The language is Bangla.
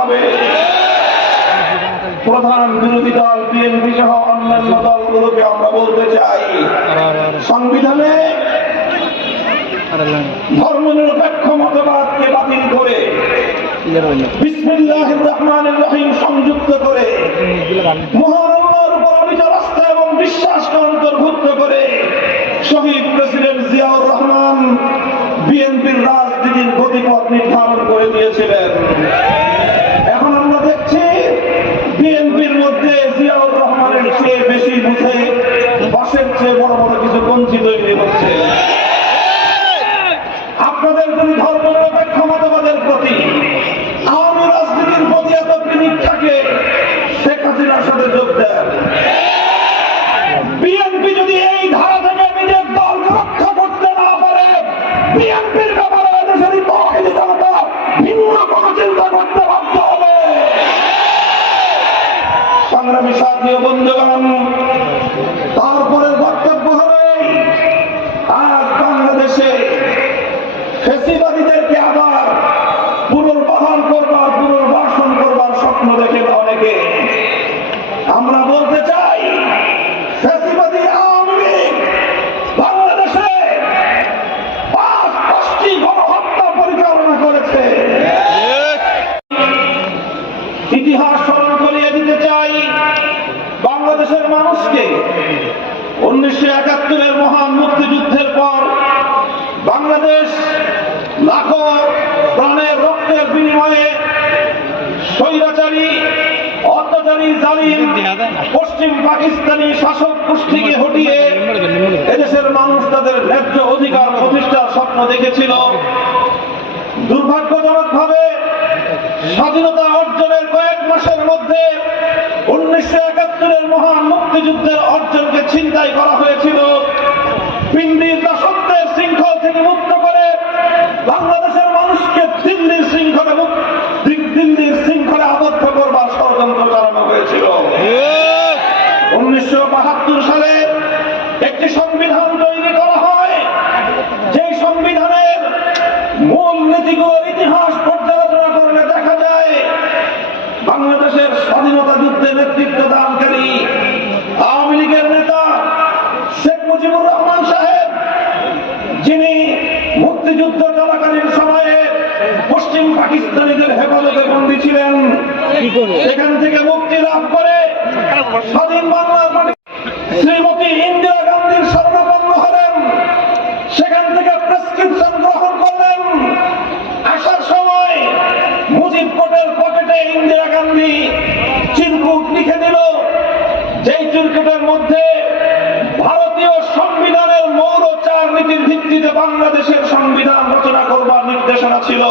হবে। প্রধান বিরোধী দল, বিএনপি সহ অন্যান্য দলগুলোকে আমরা বলতে চাই, সংবিধানে মতবাদকে বাতিল করে সংযুক্ত করে এবং বিশ্বাসকে অন্তর্ভুক্ত করে, শহীদ প্রেসিডেন্ট জিয়াউর রহমান বিএনপির রাজনীতির গতিপথ নির্ধারণ করে দিয়েছিলেন। জিয়াউর রহমানের চেয়ে বেশি বুঝে বাসের চেয়ে বড় বড় সাথী বন্ধুগণ তারপরের বক্তব্য হবে আজ বাংলাদেশে ফেসিবাদীদেরকে আবার বাংলাদেশের মানুষকে উনিশশো একাত্তরের মহান মুক্তিযুদ্ধের পর বাংলাদেশ লাখো প্রাণের রক্তের বিনিময়ে স্বৈরাচারী, অত্যাচারী, জালিম, পশ্চিম পাকিস্তানি শাসক গোষ্ঠীকে হটিয়ে এদেশের মানুষ তাদের ন্যায্য অধিকার প্রতিষ্ঠার স্বপ্ন দেখেছিল। দুর্ভাগ্যজনক ভাবে স্বাধীনতা অর্জনের কয়েক মাসের মধ্যে উনিশশো একাত্তরের মহান মুক্তিযুদ্ধের অর্জনকে ছিনতাই করা হয়েছিল। পিন্ডির দাসত্বের শৃঙ্খল থেকে মুক্ত করে বাংলাদেশের মানুষকে দিল্লির শৃঙ্খলে দিল্লির শৃঙ্খলে আবদ্ধ করবার ষড়যন্ত্র চালানো হয়েছিল। উনিশশো বাহাত্তর সালে একটি সংবিধান তৈরি করা হয়। যেই সংবিধানের মূল নীতিগুলোর যুদ্ধে নেতৃত্ব দানকারী আওয়ামী লীগের নেতা শেখ মুজিবুর রহমান সাহেব যিনি মুক্তিযুদ্ধ চলাকালীন সময়ে পশ্চিম পাকিস্তানিদের হেফাজতে বন্দী ছিলেন সেখান থেকে মুক্তি লাভ করে স্বাধীন বাংলার মাটি শ্রীমতী ইন্দিরা গান্ধীর স্বর্ণপন্ন হলেন। সেখান থেকে প্রেসক্রিপশন গ্রহণ করলেন। আসার সময় মুজিব কোটের পকেটে ইন্দিরা গান্ধী চিরকুট লিখে দিল চিরকুটের মধ্যে ভারতীয় সংবিধানের মৌল চার নীতির ভিত্তিতে বাংলাদেশের সংবিধান রচনা করবার নির্দেশনা ছিল।